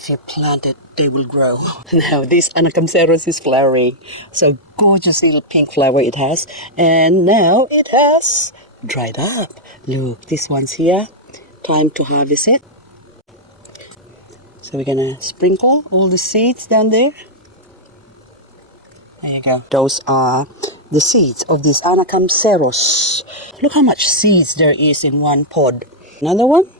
if you plant it, they will grow. Now this Anakamceros is flowering. So gorgeous little pink flower it has. And now it has dried up. Look, this one's here. Time to harvest it. So we're gonna sprinkle all the seeds down there. There you go. Those are the seeds of this Anakamceros. Look how much seeds there is in one pod. Another one.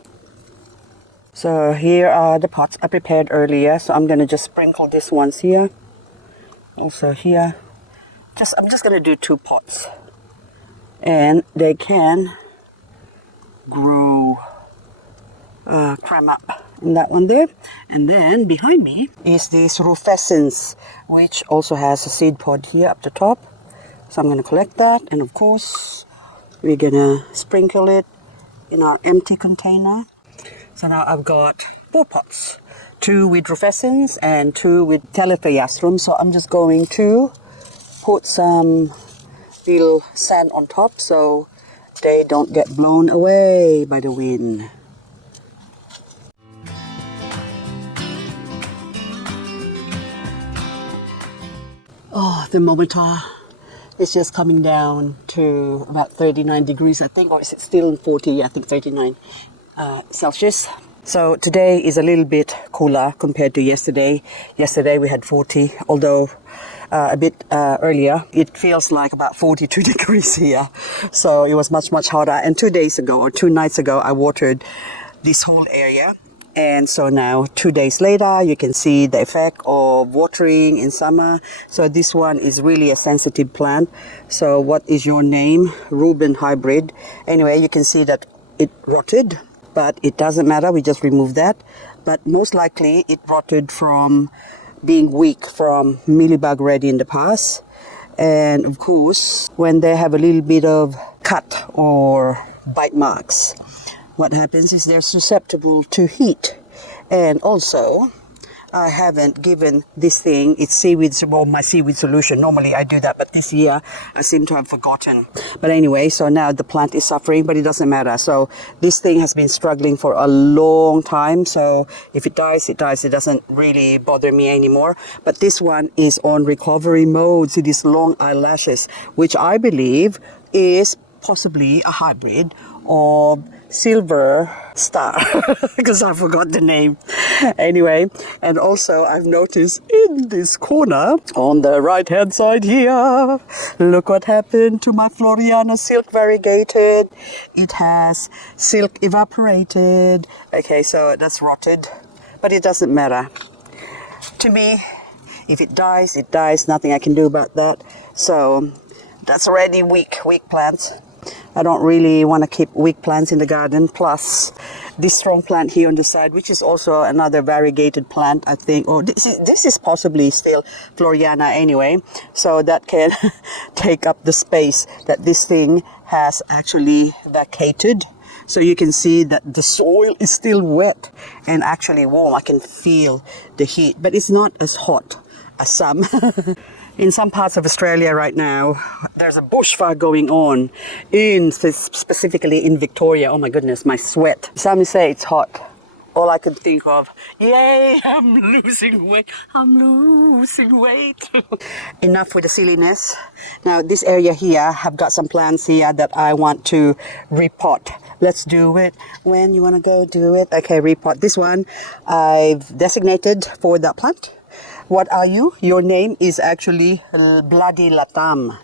So here are the pots I prepared earlier. So I'm gonna just sprinkle these ones here. Also here. I'm just gonna do 2 pots. And they can grow, cram up in that one there. And then behind me is this rufescens, which also has a seed pod here up the top. So I'm going to collect that, and of course we're going to sprinkle it in our empty container. So now I've got 4 pots, 2 with rufescens and 2 with telephiastrum. So I'm just going to put some little sand on top so they don't get blown away by the wind. Oh, the thermometer is just coming down to about 39 degrees, I think, or is it still 40? I think 39 Celsius. So today is a little bit cooler compared to yesterday. Yesterday we had 40, although a bit earlier it feels like about 42 degrees here. So it was much hotter. And 2 days ago or 2 nights ago I watered this whole area. And so now 2 days later you can see the effect of watering in summer. So this one is really a sensitive plant. So what is your name? Reuben hybrid. Anyway, you can see that it rotted, but it doesn't matter, we just remove that. But most likely it rotted from being weak from mealybug ready in the past. And of course when they have a little bit of cut or bite marks, what happens is they're susceptible to heat. And also, I haven't given this thing its seaweed, well, my seaweed solution. Normally I do that, but this year I seem to have forgotten. But anyway, so now the plant is suffering, but it doesn't matter. So this thing has been struggling for a long time. So if it dies, it dies. It doesn't really bother me anymore. But this one is on recovery mode. See these long eyelashes, which I believe is possibly a hybrid of silver star because I forgot the name. Anyway, and also I've noticed in this corner on the right hand side here, look what happened to my Floriana silk variegated. It has silk evaporated. Okay, so that's rotted, but it doesn't matter to me. If it dies, it dies. Nothing I can do about that. So that's already weak plants. I don't really want to keep weak plants in the garden. Plus this strong plant here on the side, which is also another variegated plant, I think. Oh, this is possibly still Floriana anyway. So that can take up the space that this thing has actually vacated. So you can see that the soil is still wet and actually warm. I can feel the heat, but it's not as hot as some. In some parts of Australia right now, there's a bushfire going on, specifically in Victoria. Oh my goodness, my sweat. Some say it's hot. All I could think of, yay, I'm losing weight. Enough with the silliness. Now this area here, I've got some plants here that I want to repot. Let's do it. When you want to go do it? Okay, repot. This one I've designated for that plant. What are you? Your name is actually Bloody Latam.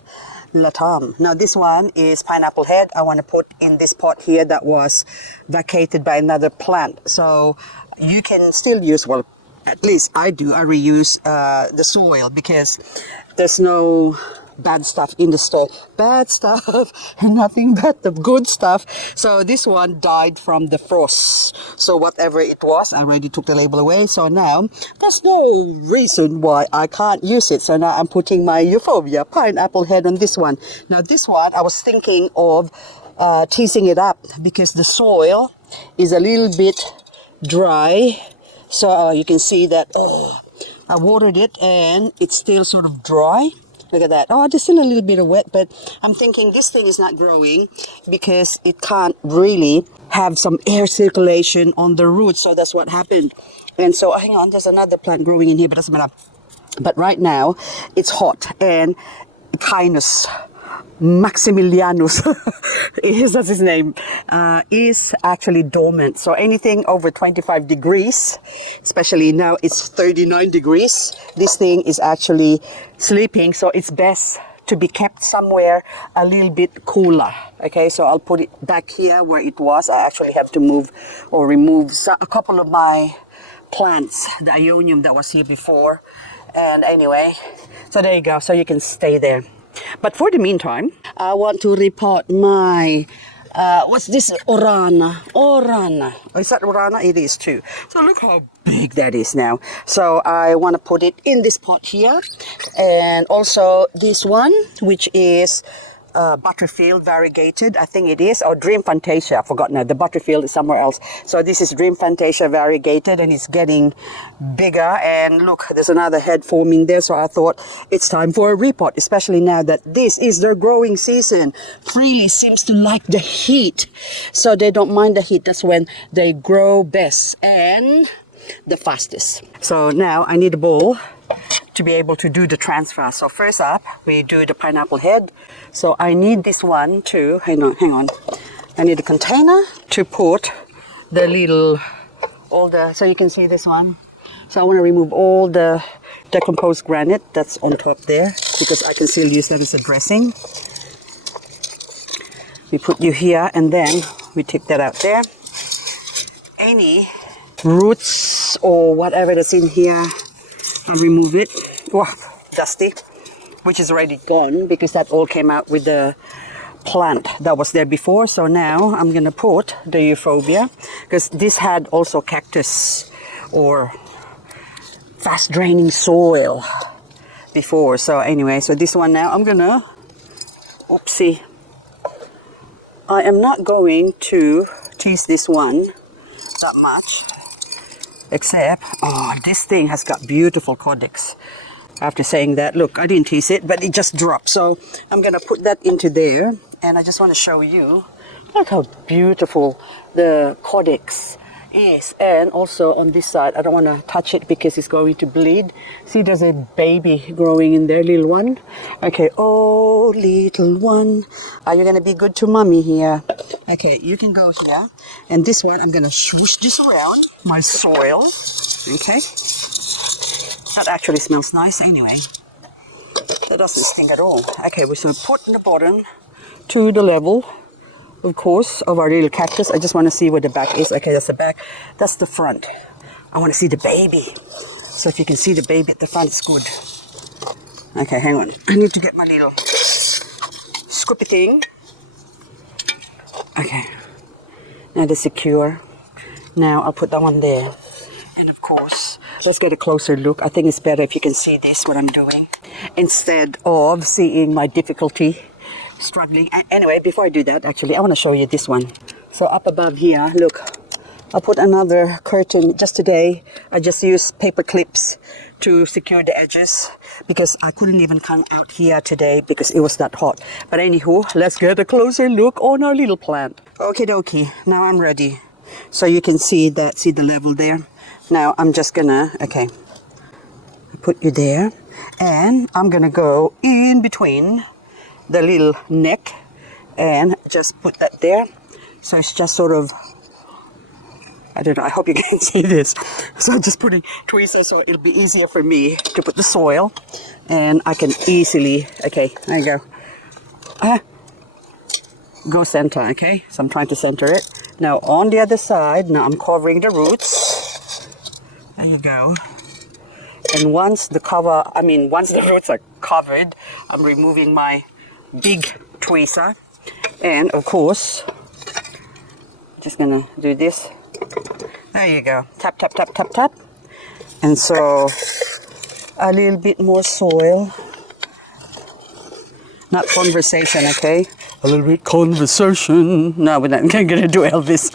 Now this one is pineapple head. I want to put in this pot here that was vacated by another plant. So you can still use, well, at least I do, I reuse the soil because there's no bad stuff in the soil. Bad stuff, nothing but the good stuff. So this one died from the frost. So whatever it was, I already took the label away. So now there's no reason why I can't use it. So now I'm putting my Euphorbia pineapple head on this one. Now this one, I was thinking of teasing it up because the soil is a little bit dry. So you can see that, I watered it and it's still sort of dry. Look at that. Oh, there's still a little bit of wet, but I'm thinking this thing is not growing because it can't really have some air circulation on the roots. So that's what happened. And so, hang on, there's another plant growing in here, but doesn't matter. But right now, it's hot, and Kindness Maximilianus that's his name, is actually dormant. So anything over 25 degrees, especially now it's 39 degrees, this thing is actually sleeping. So it's best to be kept somewhere a little bit cooler. Okay, so I'll put it back here where it was. I actually have to move or remove a couple of my plants, the Ionium that was here before. And anyway, so there you go. So you can stay there. But for the meantime, I want to repot my, what's this? Orana. Is that Orana? It is too. So look how big that is now. So I want to put it in this pot here. And also this one, which is Butterfield variegated, I think it is, or Dream Fantasia, I forgot now. The Butterfield is somewhere else. So this is Dream Fantasia variegated, and it's getting bigger. And look, there's another head forming there. So I thought it's time for a repot, especially now that this is their growing season. Freely seems to like the heat, so they don't mind the heat. That's when they grow best and the fastest. So now I need a bowl to be able to do the transfer. So first up, we do the pineapple head. So I need this one to, hang on. I need a container to put the little, so you can see this one. So I want to remove all the decomposed granite that's on top there, because I can still use that as a dressing. We put you here, and then we take that out there. Any roots or whatever that's in here, I'll remove it. Wow, dusty, which is already gone because that all came out with the plant that was there before. So now I'm gonna put the Euphorbia, because this had also cactus or fast draining soil before. So anyway, so this one now I'm gonna, oopsie, I am not going to tease this one that much. Except, this thing has got beautiful codex. After saying that, look, I didn't tease it, but it just dropped. So I'm going to put that into there. And I just want to show you, look how beautiful the codex is. And also on this side, I don't want to touch it because it's going to bleed. See, there's a baby growing in there, little one. Okay, oh, little one. Are you going to be good to mommy here? Okay, you can go here. And this one, I'm going to swoosh this around my soil. Okay. That actually smells nice anyway. That doesn't stink at all. Okay, we should put in the bottom to the level, of course, of our little cactus. I just want to see where the back is. Okay, that's the back. That's the front. I want to see the baby. So if you can see the baby at the front, it's good. Okay, hang on. I need to get my little scoopy thing. Okay. Now they're secure. Now I'll put that one there. And of course, let's get a closer look. I think it's better if you can see this, what I'm doing, instead of seeing my difficulty, struggling. Anyway, before I do that, actually, I want to show you this one. So up above here, look, I'll put another curtain. Just today, I just used paper clips to secure the edges because I couldn't even come out here today because it was that hot. But anywho, let's get a closer look on our little plant. Okie dokie, now I'm ready. So you can see that, see the level there. Now I'm just gonna, okay, put you there, and I'm gonna go in between the little neck and just put that there. So it's just sort of, I don't know, I hope you can see this. So I'm just putting tweezers so it'll be easier for me to put the soil, and I can easily, okay, there you go. Go center, okay? So I'm trying to center it. Now on the other side, now I'm covering the roots. There you go. And once the roots are covered, I'm removing my big tweezer. And of course, just gonna do this. There you go. Tap, tap, tap, tap, tap. And so a little bit more soil. Not conversation, okay? A little bit conversation. No, we're not gonna do Elvis.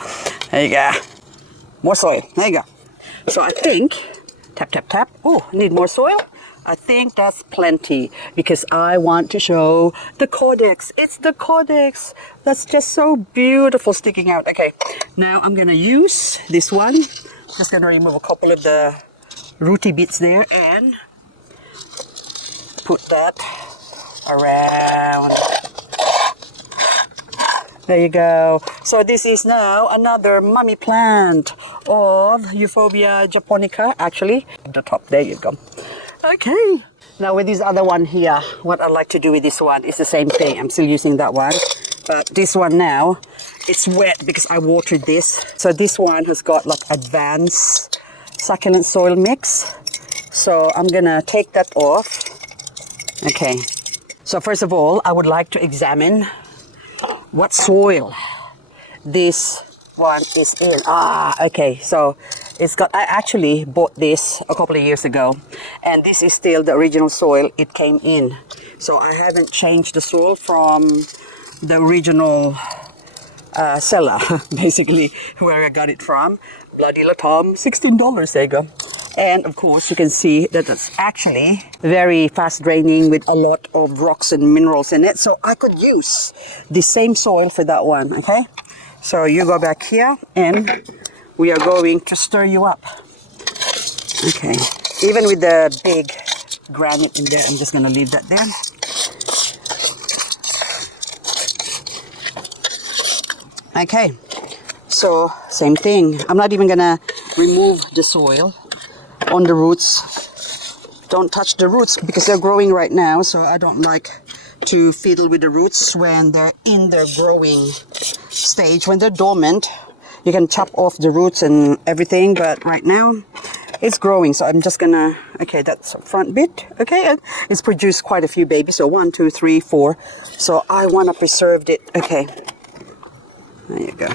There you go. More soil. There you go. So I think, tap, tap, tap. Oh, need more soil? I think that's plenty because I want to show the codex. It's the codex. That's just so beautiful sticking out. Okay, now I'm going to use this one Just gonna remove a couple of the rooty bits there and put that around. There you go. So this is now another mummy plant of Euphorbia japonica, actually. At the top, there you go. Okay. Now with this other one here, what I like to do with this one is the same thing. I'm still using that one. But this one now, it's wet because I watered this. So this one has got like advanced succulent soil mix. So I'm gonna take that off. Okay. So first of all, I would like to examine what soil this one is in. Okay, so it's got, I actually bought this a couple of years ago, and this is still the original soil it came in. So I haven't changed the soil from the original seller, basically, where I got it from. Bloody Latom, $16, there you go. And of course you can see that it's actually very fast draining with a lot of rocks and minerals in it. So I could use the same soil for that one, okay? So you go back here and we are going to stir you up. Okay, even with the big granite in there, I'm just gonna leave that there. Okay, so same thing. I'm not even gonna remove the soil on the roots. Don't touch the roots because they're growing right now, so I don't like to fiddle with the roots when they're in their growing stage. When they're dormant, you can chop off the roots and everything, but right now it's growing, so I'm just gonna, okay, that's front bit, okay, and it's produced quite a few babies, so 1, 2, 3, 4, so I want to preserve it. Okay, there you go.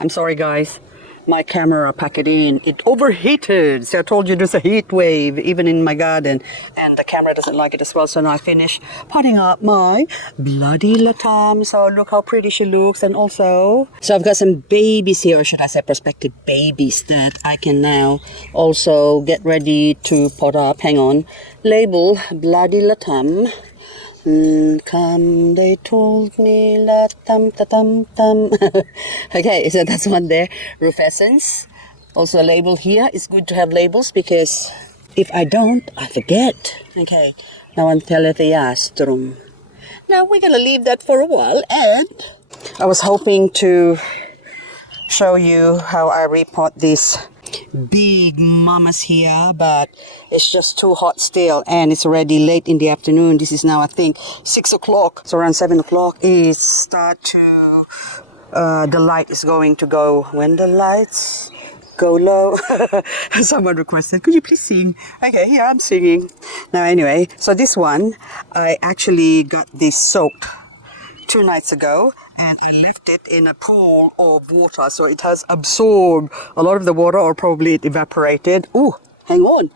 I'm sorry guys, my camera packed in, it overheated. So I told you there's a heat wave even in my garden, and the camera doesn't like it as well. So now I finished potting up my bloody Latom. So look how pretty she looks. And also, so I've got some babies here, or should I say prospective babies, that I can now also get ready to pot up. Hang on, label bloody Latom. Come, they told me, la tum ta tum tum. Okay, so that's one there. Rufescens. Also a label here. It's good to have labels because if I don't, I forget. Okay, now on Teletheastrum. Now we're gonna leave that for a while, and I was hoping to show you how I repot these big mamas here, but it's just too hot still, and it's already late in the afternoon. This is now, I think, 6 o'clock. So around 7 o'clock it start to the light is going to go. When the lights go low, someone requested, could you please sing? Okay, here I'm singing now. Anyway, so this one I actually got this soaked 2 nights ago, and I left it in a pool of water, so it has absorbed a lot of the water, or probably it evaporated. Ooh, hang on,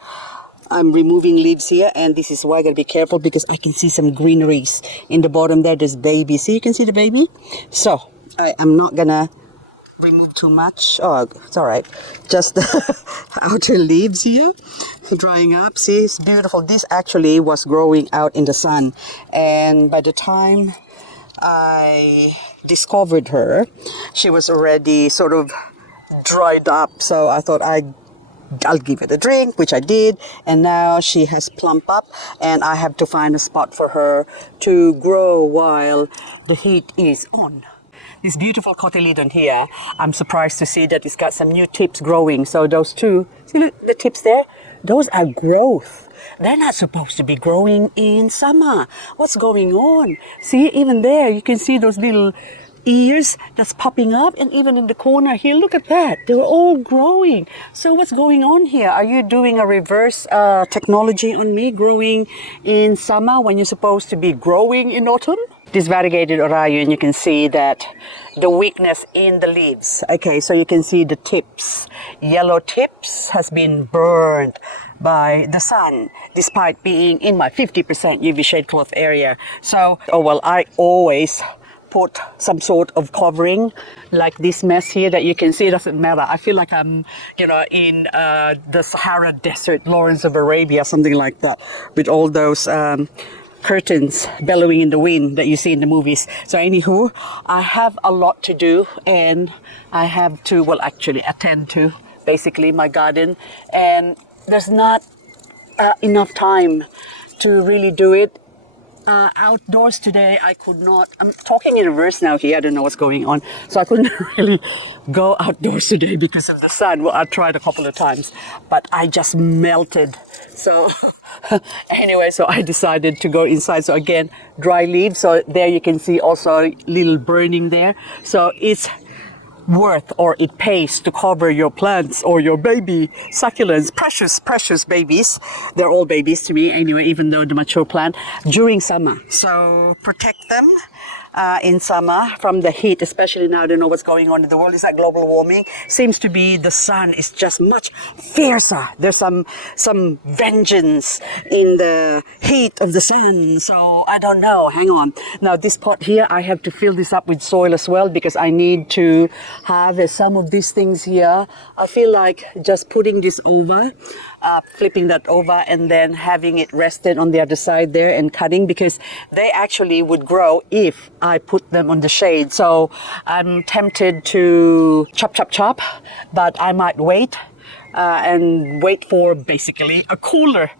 I'm removing leaves here, and this is why I gotta be careful because I can see some greeneries in the bottom there. There's baby, see, you can see the baby. So I am not gonna remove too much. Oh, it's all right, just the outer leaves here drying up. See, it's beautiful. This actually was growing out in the sun, and by the time I discovered her, she was already sort of dried up. So I thought I'll give it a drink, which I did, and now she has plumped up, and I have to find a spot for her to grow while the heat is on. This beautiful cotyledon here, I'm surprised to see that it's got some new tips growing. So those two, see the tips there? Those are growth. They're not supposed to be growing in summer. What's going on? See, even there, you can see those little ears that's popping up, and even in the corner here, look at that. They're all growing. So what's going on here? Are you doing a reverse technology on me, growing in summer when you're supposed to be growing in autumn? This variegated Orion, you can see that the weakness in the leaves. Okay, so you can see the tips. Yellow tips has been burned by the sun, despite being in my 50% UV shade cloth area. So, I always put some sort of covering, like this mess here that you can see. It doesn't matter. I feel like I'm, in the Sahara Desert, Lawrence of Arabia, something like that, with all those curtains bellowing in the wind that you see in the movies. So anywho, I have a lot to do, and I have to, actually attend to basically my garden, and there's not enough time to really do it. Outdoors today, I could not. I'm talking in reverse now here. I don't know what's going on. So I couldn't really go outdoors today because of the sun. Well, I tried a couple of times, but I just melted. So anyway, so I decided to go inside. So again, dry leaves. So there you can see also little burning there. So it's worth, or it pays to cover your plants or your baby succulents, precious babies. They're all babies to me anyway, even though the mature plant, during summer. So protect them in summer from the heat, especially now. I don't know what's going on in the world. Is that global warming? Seems to be the sun is just much fiercer. There's some vengeance in the heat of the sun. So I don't know. Hang on. Now this pot here, I have to fill this up with soil as well, because I need to have some of these things here. I feel like just putting this over, flipping that over, and then having it rested on the other side there and cutting, because they actually would grow if I put them on the shade. So I'm tempted to chop, but I might wait and wait for basically a cooler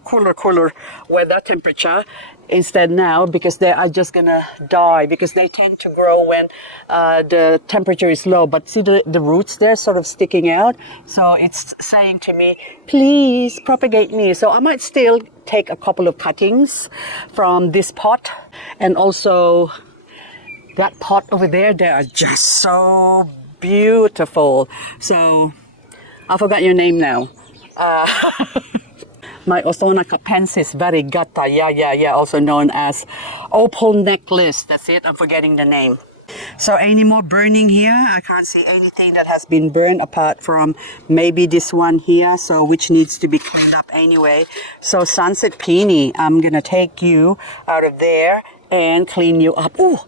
weather temperature instead now, because they are just gonna die, because they tend to grow when the temperature is low. But see the roots there sort of sticking out, so it's saying to me, please propagate me. So I might still take a couple of cuttings from this pot, and also that pot over there. They are just so beautiful. So I forgot your name now. My Othona capensis variegata, yeah, also known as opal necklace. That's it, I'm forgetting the name. So any more burning here? I can't see anything that has been burned apart from maybe this one here, so which needs to be cleaned up anyway. So Sunset Peony, I'm gonna take you out of there and clean you up. Oh,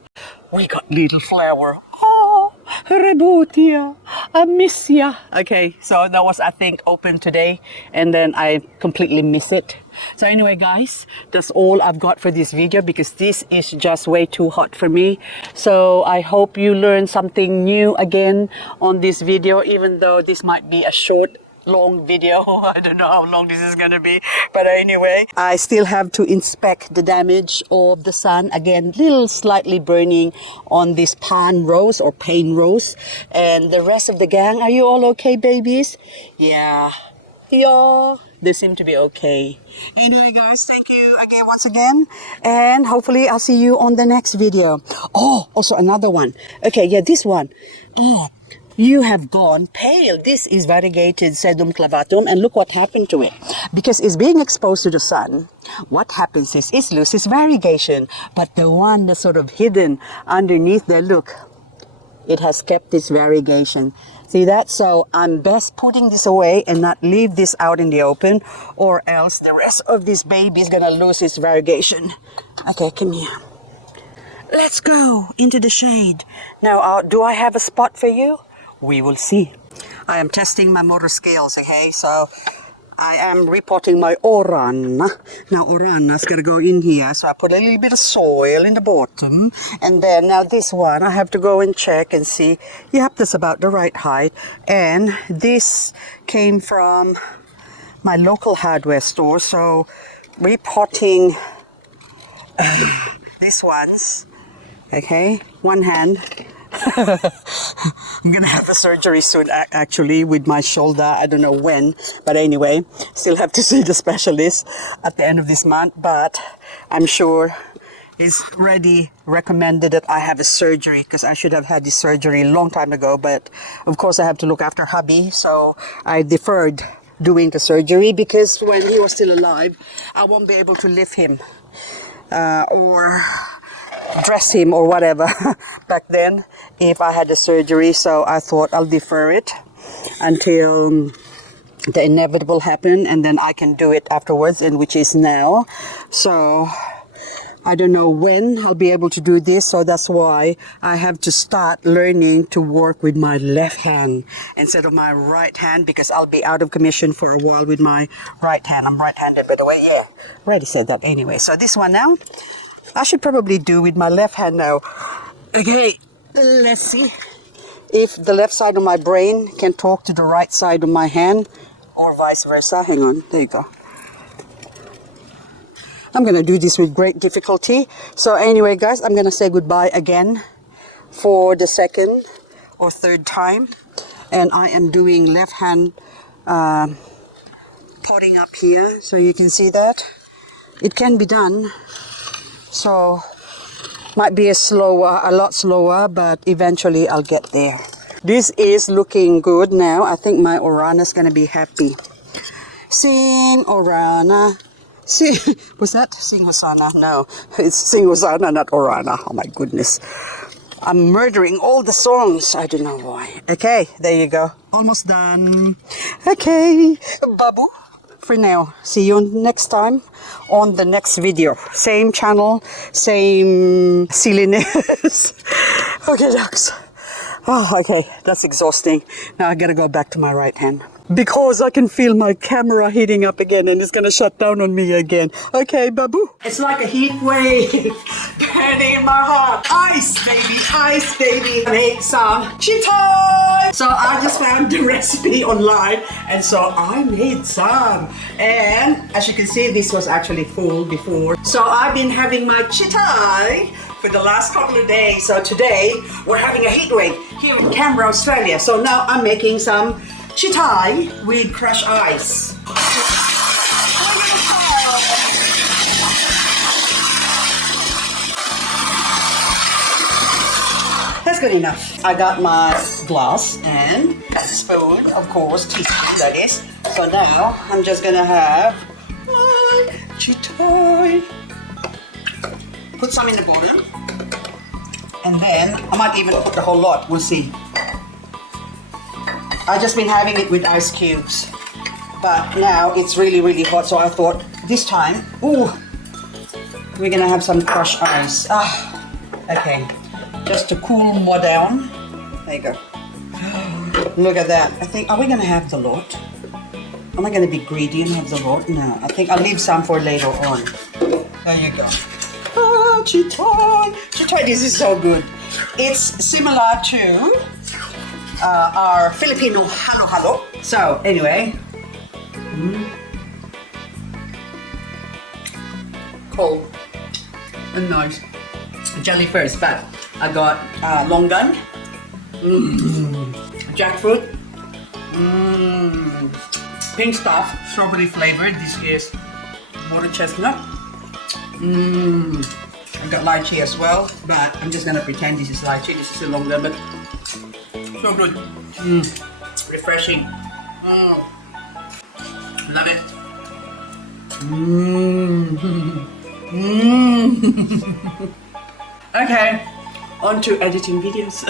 we got little flower. Oh, Rebotia, I miss ya. Okay, so that was, I think, open today, and then I completely miss it. So anyway, guys, that's all I've got for this video, because this is just way too hot for me. So I hope you learned something new again on this video, even though this might be a long video. I don't know how long this is gonna be, but anyway, I still have to inspect the damage of the sun. Again, little slightly burning on this pan rose or pane rose, and the rest of the gang. Are you all okay, babies? Yeah, they seem to be okay. Anyway, guys, thank you again once again, and hopefully I'll see you on the next video. Oh, also another one. Okay, yeah, this one. Oh, you have gone pale. This is variegated sedum clavatum, and look what happened to it. Because it's being exposed to the sun, what happens is it loses variegation, but the one that's sort of hidden underneath there, look, it has kept its variegation. See that? So I'm best putting this away and not leave this out in the open, or else the rest of this baby is gonna lose its variegation. Okay, come here. Let's go into the shade. Now, do I have a spot for you? We will see. I am testing my motor skills, okay? So I am repotting my Orana. Now Orana's gonna go in here, so I put a little bit of soil in the bottom, and then now this one I have to go and check and see, yep, that's about the right height. And this came from my local hardware store, so repotting these ones, okay, one hand. I'm gonna have a surgery soon, actually, with my shoulder. I don't know when, but anyway, still have to see the specialist at the end of this month, but I'm sure it's already recommended that I have a surgery, because I should have had this surgery a long time ago, but of course I have to look after hubby, so I deferred doing the surgery, because when he was still alive, I won't be able to lift him or dress him or whatever back then if I had the surgery. So I thought I'll defer it until the inevitable happen, and then I can do it afterwards, and which is now. So I don't know when I'll be able to do this, so that's why I have to start learning to work with my left hand instead of my right hand, because I'll be out of commission for a while with my right hand. I'm right-handed, by the way. Yeah, already said that anyway. So this one now, I should probably do with my left hand now. Okay, let's see if the left side of my brain can talk to the right side of my hand, or vice versa. Hang on, there you go. I'm going to do this with great difficulty. So anyway, guys, I'm going to say goodbye again for the second or third time. And I am doing left hand potting up here. So you can see that. It can be done. So might be a lot slower, but eventually I'll get there. This is looking good now. I think my Orana's going to be happy. Sing Orana. Was that Sing Hosanna? No, it's Sing Hosanna, not Orana. Oh my goodness. I'm murdering all the songs. I don't know why. Okay, there you go. Almost done. Okay, Babu, for now. See you next time on the next video. Same channel, same silliness. Okay, ducks. Oh, okay, that's exhausting. Now I gotta go back to my right hand, because I can feel my camera heating up again and it's gonna shut down on me again. Okay, Babu. It's like a heat wave burning in my heart. Ice, baby, make some chitai. So I just found the recipe online, and so I made some. And as you can see, this was actually full before. So I've been having my chitai for the last couple of days. So today we're having a heat wave here in Canberra, Australia. So now I'm making some chitai with crushed ice. That's good enough. I got my glass and a spoon, of course, teaspoon that is. So now I'm just gonna have my chitai. Put some in the bottom, and then I might even put the whole lot. We'll see. I've just been having it with ice cubes, but now it's really, really hot, so I thought this time, ooh, we're gonna have some crushed ice. Okay, just to cool more down. There you go. Look at that. I think, are we gonna have the lot? Am I gonna be greedy and have the lot? No, I think I'll leave some for later on. There you go. Chitai. Chitai, this is so good. It's similar to our Filipino halo-halo. So anyway, cold and nice. Jelly first, but I got longan, jackfruit, pink stuff, strawberry flavored. This is water chestnut. I got lychee as well, but I'm just gonna pretend this is lychee. This is a longan, but so good. Refreshing. Love it. Okay, on to editing videos.